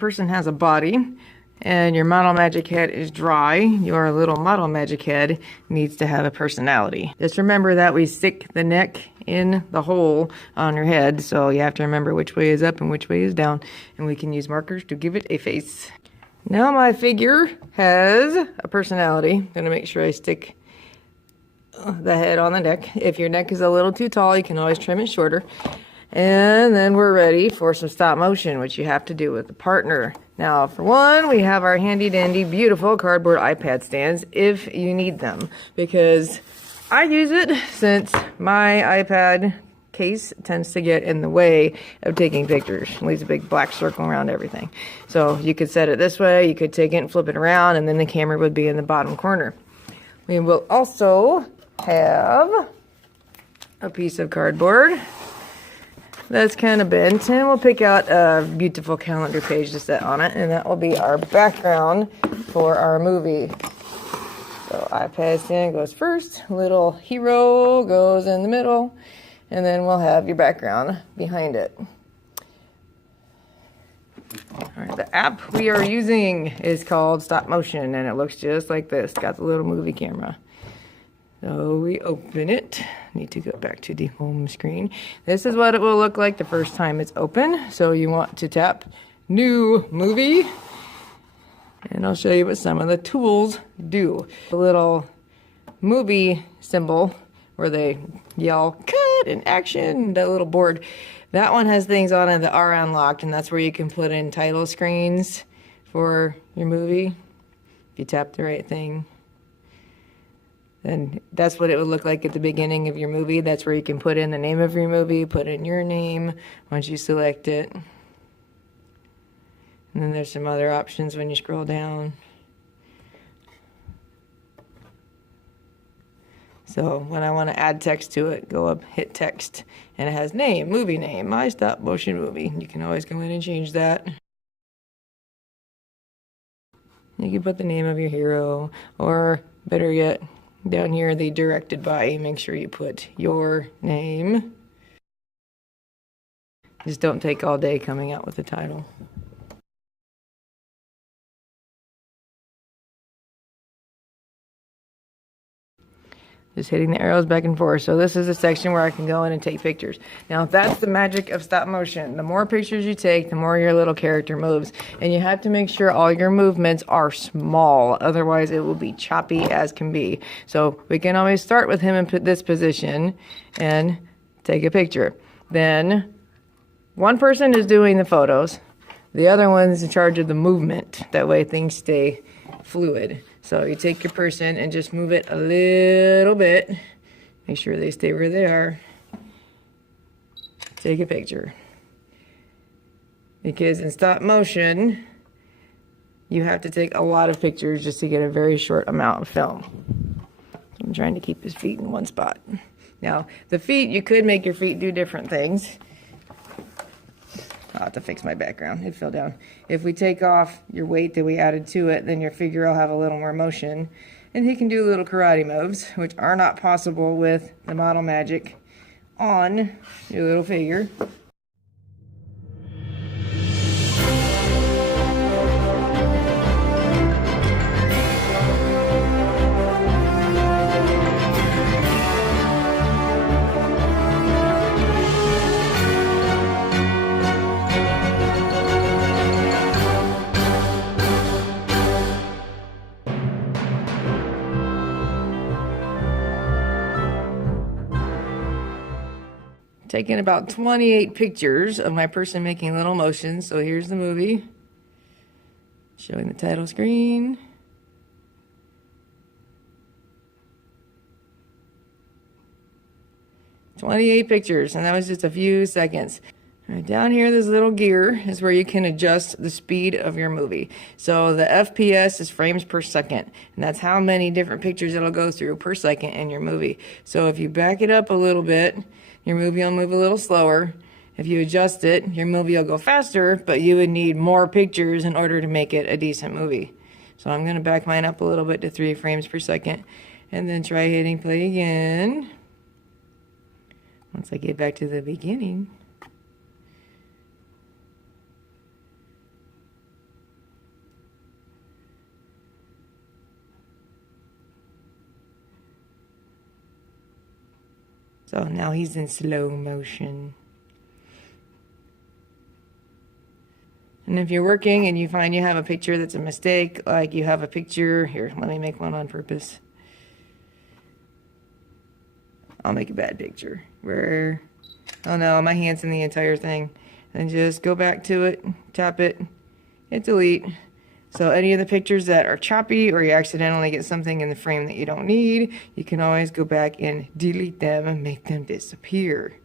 person has a body and your model magic head is dry, your little model magic head needs to have a personality. Just remember that we stick the neck in the hole on your head, so you have to remember which way is up and which way is down, and we can use markers to give it a face. Now my figure has a personality. I'm gonna make sure I stick the head on the neck. If your neck is a little too tall, you can always trim it shorter. And then we're ready for some stop motion, which you have to do with a partner. Now, for one, we have our handy dandy, beautiful cardboard iPad stands if you need them, because I use it since my iPad case tends to get in the way of taking pictures. It leaves a big black circle around everything. So you could set it this way, you could take it and flip it around, and then the camera would be in the bottom corner. We will also have a piece of cardboard that's kind of bent, and we'll pick out a beautiful calendar page to set on it, and that will be our background for our movie. So iPad stand goes first, little hero goes in the middle, and then we'll have your background behind it. All right, the app we are using is called Stop Motion, and it looks just like this. It's got the little movie camera. So we open it. Need to go back to the home screen. This is what it will look like the first time it's open. So you want to tap New Movie. And I'll show you what some of the tools do. The little movie symbol where they yell, cut, and action, that little board. That one has things on it that are unlocked, and that's where you can put in title screens for your movie. If you tap the right thing. Then that's what it would look like at the beginning of your movie. That's where you can put in the name of your movie, put in your name once you select it. And then there's some other options when you scroll down. So when I want to add text to it, go up, hit text, and it has name, movie name, my stop motion movie. You can always go in and change that. You can put the name of your hero, or better yet, down here, the directed by, make sure you put your name. Just don't take all day coming out with the title. Just hitting the arrows back and forth. So this is a section where I can go in and take pictures. Now that's the magic of stop motion. The more pictures you take, the more your little character moves. And you have to make sure all your movements are small. Otherwise it will be choppy as can be. So we can always start with him in this position and take a picture. Then one person is doing the photos. The other one's in charge of the movement. That way things stay fluid. So you take your person and just move it a little bit. Make sure they stay where they are. Take a picture. Because in stop motion, you have to take a lot of pictures just to get a very short amount of film. So I'm trying to keep his feet in one spot. Now, the feet, you could make your feet do different things. I'll have to fix my background. It fell down. If we take off your weight that we added to it, then your figure will have a little more motion. And he can do little karate moves, which are not possible with the model magic on your little figure. Taken about 28 pictures of my person making little motions. So here's the movie. Showing the title screen. "28 pictures, and that was just a few seconds. All right, down here, this little gear is where you can adjust the speed of your movie. So the FPS is frames per second, and that's how many different pictures it'll go through per second in your movie. So if you back it up a little bit, your movie will move a little slower. If you adjust it, your movie will go faster, but you would need more pictures in order to make it a decent movie. So I'm going to back mine up a little bit to 3 frames per second, and then try hitting play again. Once I get back to the beginning. So now he's in slow motion. And if you're working and you find you have a picture that's a mistake, like you have a picture, here, let me make one on purpose. I'll make a bad picture where, oh no, my hand's in the entire thing. And just go back to it, tap it, hit delete. So any of the pictures that are choppy or you accidentally get something in the frame that you don't need, you can always go back and delete them and make them disappear.